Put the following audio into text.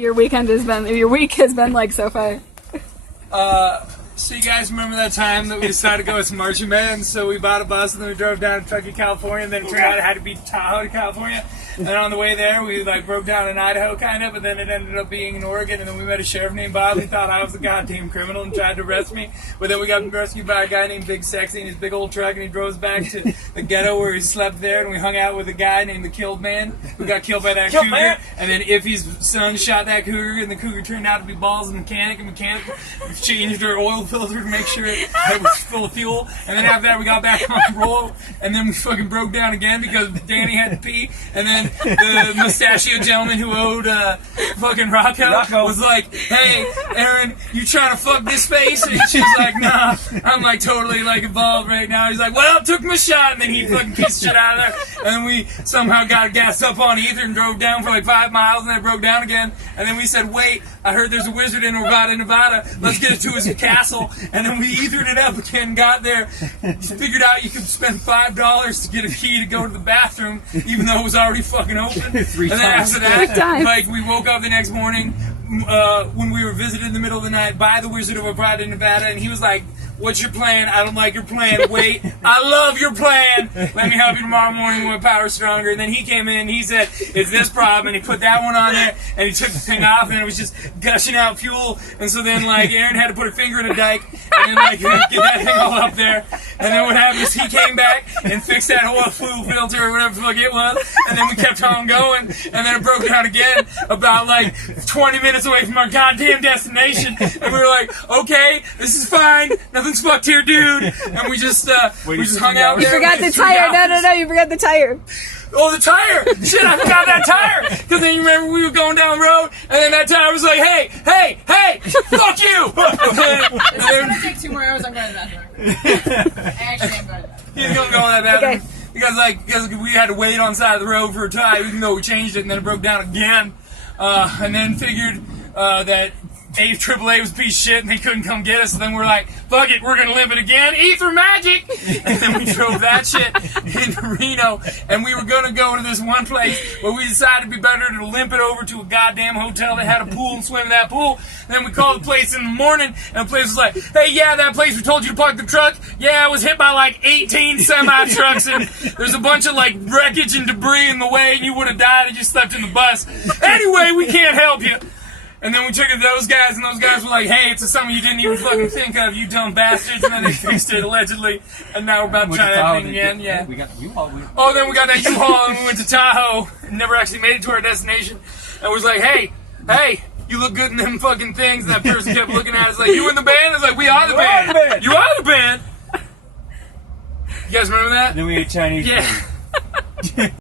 Your week has been like so far. So you guys remember that time that we decided to go with some marching bands? So we bought a bus and then we drove down to Truckee, California, and then it turned out it had to be Tahoe to California. And then on the way there, we like broke down in Idaho kind of, but then it ended up being in Oregon. And then we met a sheriff named Bob who thought I was a goddamn criminal and tried to arrest me. But then we got rescued by a guy named Big Sexy in his big old truck, and he drove us back to the ghetto where he slept there. And we hung out with a guy named the Killed Man who got killed by that cougar. And then Iffy's son shot that cougar, and the cougar turned out to be Balls' mechanic. And mechanic changed her oil filter to make sure it was full of fuel. And then after that, we got back on the roll, and then we fucking broke down again because Danny had to pee. And then the mustachioed gentleman who owed fucking Rocco was like, "Hey, Aaron, you trying to fuck this space?" And she was like, "Nah, I'm like totally like involved right now." He's like, "Well, took my shot," and then he fucking pieced shit out of there. And then we somehow got gassed up on ether and drove down for like 5 miles, and then broke down again. And then we said, "Wait, I heard there's a wizard in Nevada, Let's get it to his castle." And then we ethered it up again, got there, figured out you could spend $5 to get a key to go to the bathroom, even though it was already fucking open. And then after that, like, we woke up the next morning when we were visited in the middle of the night by the Wizard of Abridged, Nevada, and he was like, "What's your plan? I don't like your plan. Wait, I love your plan. Let me help you tomorrow morning when my power's stronger." And then he came in and he said, "It's this problem," and he put that one on there, and he took the thing off, and it was just gushing out fuel. And so then, like, Aaron had to put her finger in a dike and then, like, get that thing all up there. And then what happened is he came back and fixed that oil fuel filter or whatever the fuck it was, and then we kept on going, and then it broke down again about, like, 20 minutes away from our goddamn destination. And we were like, "Okay, this is fine. Nothing's fucked here, dude." And we just hung out there. You forgot the tire. No, you forgot the tire. Oh, the tire! Shit, I forgot that tire! Because then you remember we were going down the road, and then that tire was like, hey, fuck you! It's gonna take 2 more hours. I'm going to the bathroom. Actually, I'm going to the bathroom. He's gonna go in that bathroom. Okay. Because we had to wait on the side of the road for a tire, even though we changed it, and then it broke down again. And then figured that AAA was a piece of shit and they couldn't come get us, and then we're like, fuck it, we're gonna limp it again, ether magic! And then we drove that shit into Reno, and we were gonna go to this one place, but we decided it'd be better to limp it over to a goddamn hotel that had a pool and swim in that pool. And then we called the place in the morning, and the place was like, "Hey, yeah, that place we told you to park the truck, yeah, it was hit by like 18 semi-trucks, and there's a bunch of like wreckage and debris in the way, and you would have died if you slept in the bus. Anyway, we can't help you." And then we took it to those guys, and those guys were like, "Hey, it's something you didn't even fucking think of, you dumb bastards." And then they fixed it, allegedly. And now we're about to try that thing again, yeah. We got the U-Haul. Oh, then we got that U-Haul, and we went to Tahoe, and never actually made it to our destination. And was like, hey, you look good in them fucking things. And that person kept looking at us like, "You in the band?" I was like, "We are the band. You are the band." You guys remember that? Then we ate Chinese food. Yeah.